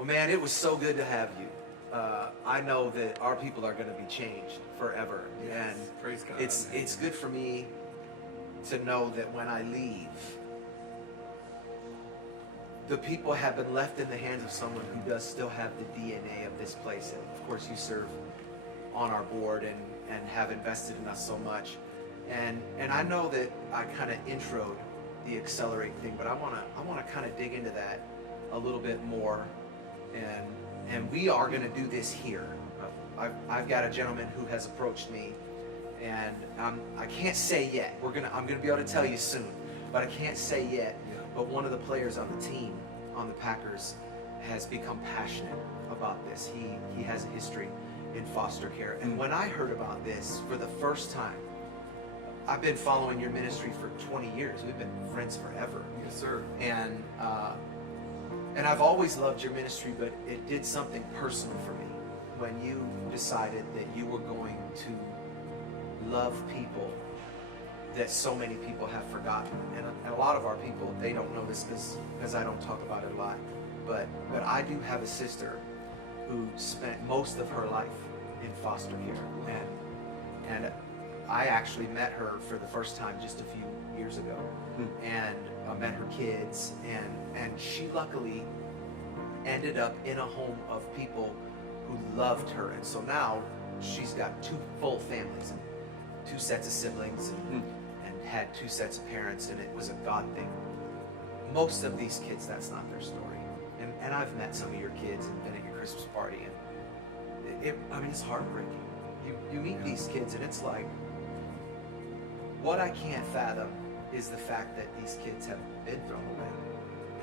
Well, man, it was so good to have you. I know that our people are going to be changed forever. Yes. And Praise God. it's good for me to know that when I leave, the people have been left in the hands of someone who does still have the DNA of this place. And of course, you serve on our board and have invested in us so much. And I know that I kind of introed the Excellerate thing, but I want to kind of dig into that a little bit more. And we are going to do this here. I've got a gentleman who has approached me, and I can't say yet. I'm gonna be able to tell you soon, but I can't say yet. Yeah. But one of the players on the team, on the Packers, has become passionate about this. He has a history in foster care, and when I heard about this for the first time, I've been following your ministry for 20 years. We've been friends forever. Yes, sir. And I've always loved your ministry, but it did something personal for me when you decided that you were going to love people that so many people have forgotten. And a lot of our people, they don't know this because I don't talk about it a lot. But I do have a sister who spent most of her life in foster care. And I actually met her for the first time just a few years ago. And I met her kids, and she luckily ended up in a home of people who loved her. And so now she's got 2 full families and 2 sets of siblings and had 2 sets of parents, and it was a God thing. Most of these kids, that's not their story. And I've met some of your kids and been at your Christmas party, and it's heartbreaking. You meet these kids, and it's like, what I can't fathom is the fact that these kids have been thrown away.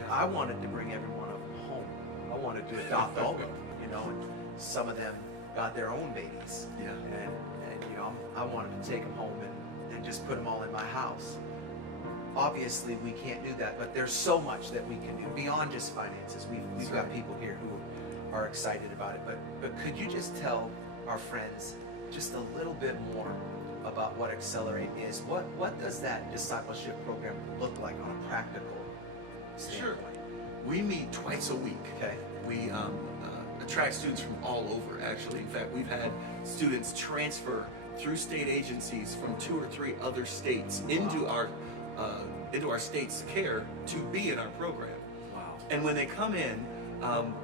I wanted to bring every one of them home. I wanted to adopt all of them, and some of them got their own babies. Yeah. And I wanted to take them home and just put them all in my house. Obviously, we can't do that, but there's so much that we can do beyond just finances. We've got people here who are excited about it. But could you just tell our friends just a little bit more about what Excellerate is? What does that discipleship program look like on a practical standpoint? Sure. We meet twice a week. Okay. We attract students from all over, actually. In fact, we've had students transfer through state agencies from 2 or 3 other states into our state's care to be in our program. Wow. And when they come in,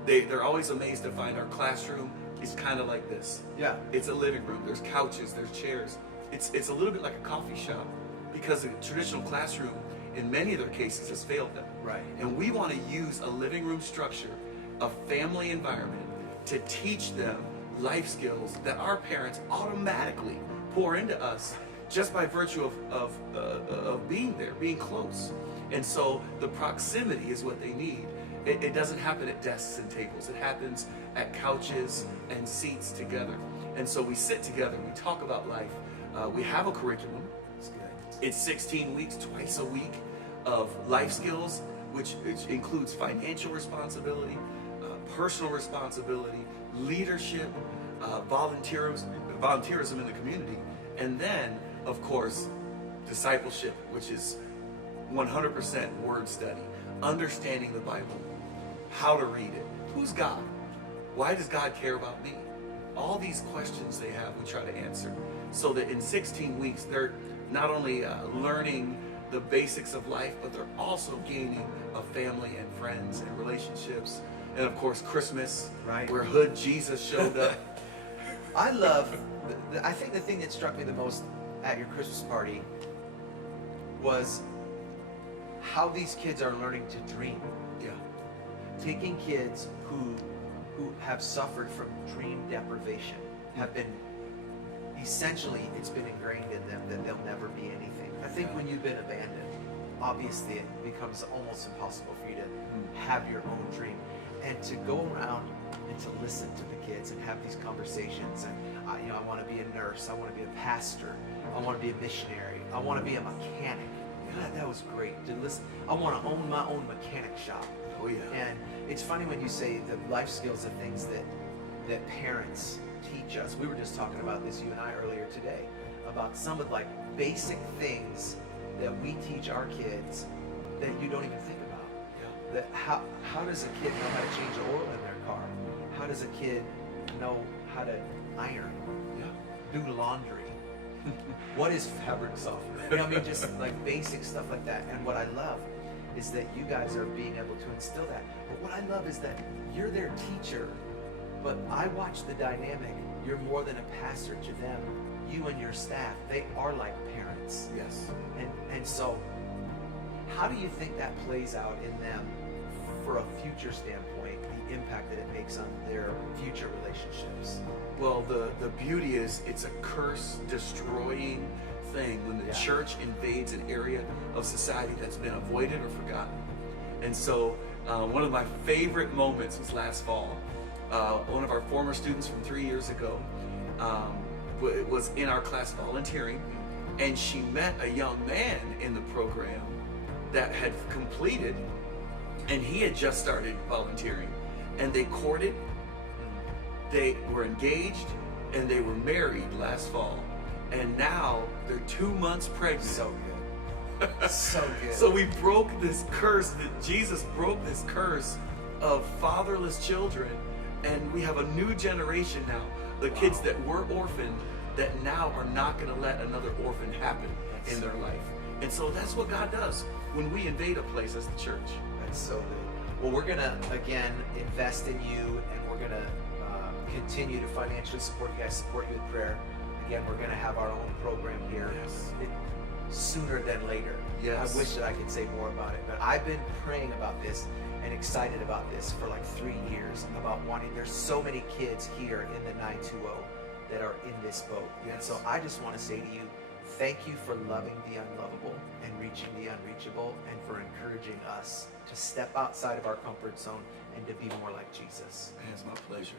they're always amazed to find our classroom is kind of like this. Yeah. It's a living room. There's couches. There's chairs. It's a little bit like a coffee shop, because a traditional classroom, in many of their cases, has failed them. Right. And we want to use a living room structure, a family environment, to teach them life skills that our parents automatically pour into us just by virtue of being there, being close. And so the proximity is what they need. It doesn't happen at desks and tables. It happens at couches and seats together. And so we sit together, we talk about life. We have a curriculum. It's 16 weeks, twice a week, of life skills, which includes financial responsibility, personal responsibility, leadership, volunteerism in the community, and then, of course, discipleship, which is 100% word study, understanding the Bible, how to read it, who's God, why does God care about me? All these questions they have, we try to answer, so that in 16 weeks, they're not only learning the basics of life, but they're also gaining a family and friends and relationships. And of course, Christmas, right, where Hood Jesus showed up. I think the thing that struck me the most at your Christmas party was how these kids are learning to dream. Yeah. Taking kids who have suffered from dream deprivation, have been, essentially, it's been ingrained in them that they'll never be anything. I think when you've been abandoned, obviously it becomes almost impossible for you to have your own dream. And to go around and to listen to the kids and have these conversations, and I want to be a nurse, I want to be a pastor, I want to be a missionary, I want to be a mechanic. God, that was great to listen. I want to own my own mechanic shop. Oh yeah. And it's funny when you say the life skills are things that parents teach us. We were just talking about this, you and I, earlier today, about some of basic things that we teach our kids that you don't even think about. that how does a kid know how to change oil in their car? How does a kid know how to iron? Yeah. Do laundry? What is fabric softener? You know, I mean, just like basic stuff like that. And what I love is that you guys are being able to instill that. But what I love is that you're their teacher, but I watch the dynamic. You're more than a pastor to them. You and your staff, they are like parents. Yes. And so, how do you think that plays out in them for a future standpoint, the impact that it makes on their future relationships? Well, the beauty is it's a curse-destroying thing when the church invades an area of society that's been avoided or forgotten. And so one of my favorite moments was last fall. One of our former students from 3 years ago was in our class volunteering, and she met a young man in the program that had completed, and he had just started volunteering, and they courted, they were engaged, and they were married last fall, and now they're 2 months pregnant. So good. So good. So we broke this curse, that Jesus broke this curse of fatherless children, and we have a new generation now, the kids that were orphaned, that now are not going to let another orphan happen in their life. And so that's what God does when we invade a place as the church. That's so good. Well, we're going to, again, invest in you, and we're going to continue to financially support you guys, support you with prayer. Again, we're going to have our own program here sooner than later. Yes. I wish that I could say more about it, but I've been praying about this and excited about this for like 3 years, about wanting, there's so many kids here in the 920 that are in this boat. Yes. And so I just want to say to you, thank you for loving the unlovable and reaching the unreachable, and for encouraging us to step outside of our comfort zone and to be more like Jesus. Man, it's my pleasure.